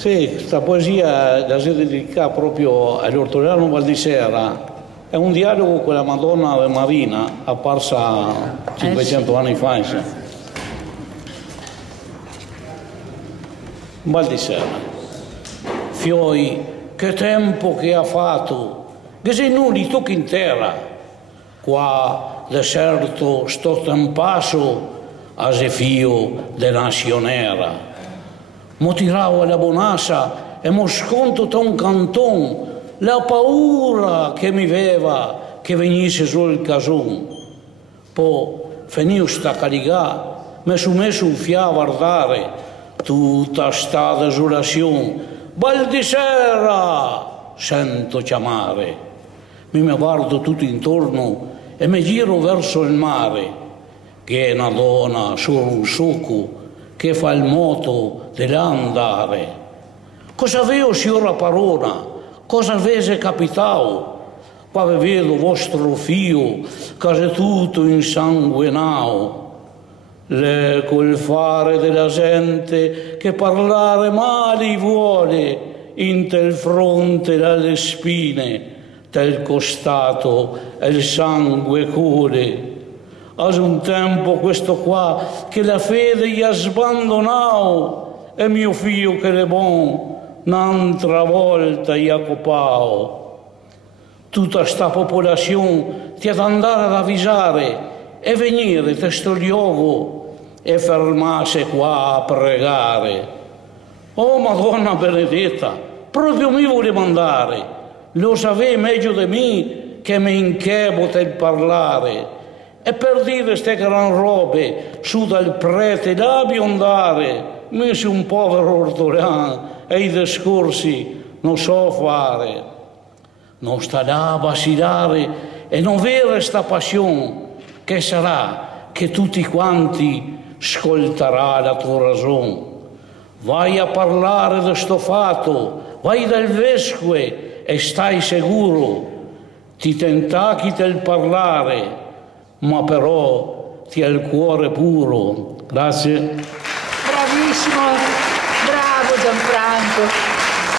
Sì, questa poesia la si dedica proprio all'Ortoriano Valdisera. È un dialogo con la Madonna Ave Marina, apparsa 500 anni fa. Valdisera. Fioi, che tempo che ha fatto, che sei nulli tocca in terra. Qua, deserto, sto tempasso, a se fio de nazionera. Mo tiravo alla bonassa e mo sconto da un canton la paura che mi aveva che venisse sul cason. Poi, finito sta caligà, mi sono messo un fià a guardare tutta sta desolazione. Valdisera, sento chiamare. Mi guardo tutto intorno e mi giro verso il mare, che è una donna su un succo che fa il moto dell'andare. Cosa avevo, signora Parona? Cosa avesse capitato? Qua vedo vostro figlio che è tutto insanguinato. Col fare della gente che parlare male vuole, in tel fronte dalle spine, tel costato e il sangue cole. Ha un tempo questo qua che la fede gli ha sbandonato e mio figlio che è buon un'altra volta gli ha copao. Tutta sta popolazione ti ha da andare ad avvisare e venire testo luogo e fermarsi qua a pregare. Oh Madonna benedetta, proprio mi vuole mandare, lo sapevi meglio di me che mi inchebo del parlare. E per dire ste gran robe su dal prete da biondare, mi sono un povero ortoriano e i discorsi non so fare. Non sta là a vacillare e non avere sta passione, che sarà che tutti quanti ascolterà la tua ragione. Vai a parlare di sto fatto, vai dal vescovo e stai sicuro, ti tentacchi del parlare, ma però ti ha il cuore puro. Grazie. Bravissimo, bravo Gianfranco.